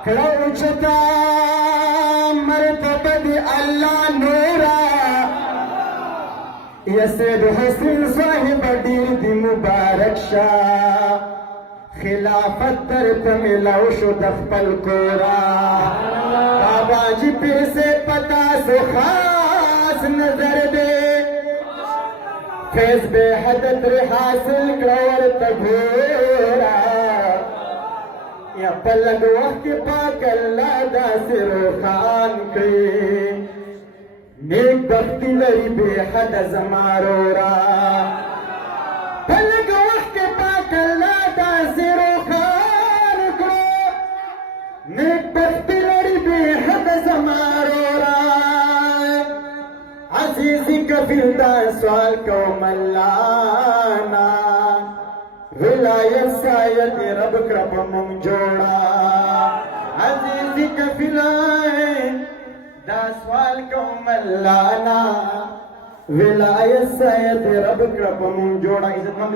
उच्चता मर्तबा दी अल्लाह नूरा यसद हसन साहिब डीर दी मुबारक शाह खिलाफत दर मिलाओ शो दफ्पल कोरा बाबा जी फिर से पता से खास नजर दे फैज बेहद हासिल कर तघोरा या पलक वक्त पाक अल्लाह दा सिरो खान के नेक बख्ती लरी बेहद जमारोरा पलक वक्त पाक अल्लाह दा सिरो खान को नेक बख्ती लरी बेहद जमारोरा अजीजी कबीरदा सवाल को मल्लाना विलायत सायत रब क्रब मुम जोड़ा अजीजी कफिलाए दा सवाल को मल्लाना विलायत सायत रब क्रब मुम जोड़ा इज्जतमंद